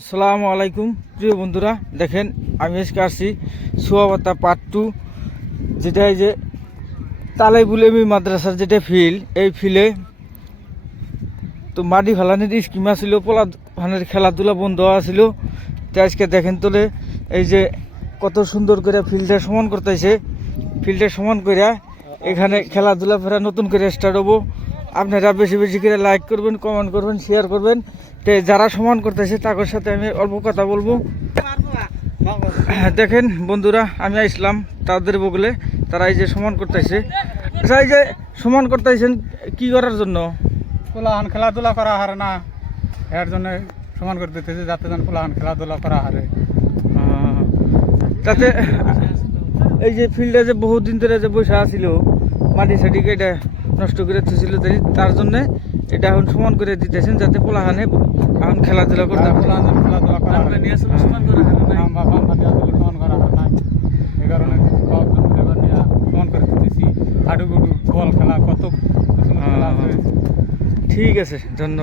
আসসালামু আলাইকুম প্রিয় বন্ধুরা, দেখেন আমি আজকে আসছি সোয়াবাতা পার্ট 2, যেটা এই যে তালাইবুলেমি মাদ্রাসার যেটা ফিল্ড, এই ফিল্ডে তো মাটি ফালানির স্কিম আছিল, পোলা ফানের খেলাধুলা বন্ধ আছিল। তো আজকে দেখেন তোলে এই যে কত সুন্দর করে ফিল্ডটা সমান করতেছে। ফিল্ডটা সমান করে এখানে খেলাধুলা ফেরা নতুন করে স্টার্ট হবো। আপনারা বেশি বেশি করে লাইক করবেন, কমেন্ট করবেন, শেয়ার করবেন। তো যারা সমান করতেছে তাদের সাথে আমি অল্প কথা বলবো। দেখেন বন্ধুরা, আমি আসলাম তাদের বগলে, তারা এই যে সমান করতেছে। আচ্ছা, এই যে সমান করতেছেন কি করার জন্য? পোলাহান খেলাধুলা করা হারে না, এর জন্য সমান করে দিতেছে, যাতে যেন পোলাহান খেলাধুলা করা হারে। তাতে এই যে ফিল্ডে যে বহুদিন ধরে যে বসে আছিল, মাটি সাটি এটা নষ্ট করে থুছিল, তার জন্য এটা এখন সমান করে দিতেছেন, যাতে পোলাহানে এখন খেলাধুলা করতে পারে। পোলাহান যেন খেলাধুলা করা হারে, সমান করা হারে নাই। এই কারণে সমান করে দিতেছি। হাডুগুডু বল খেলা, কত খেলা আছে। ঠিক আছে, ধন্যবাদ।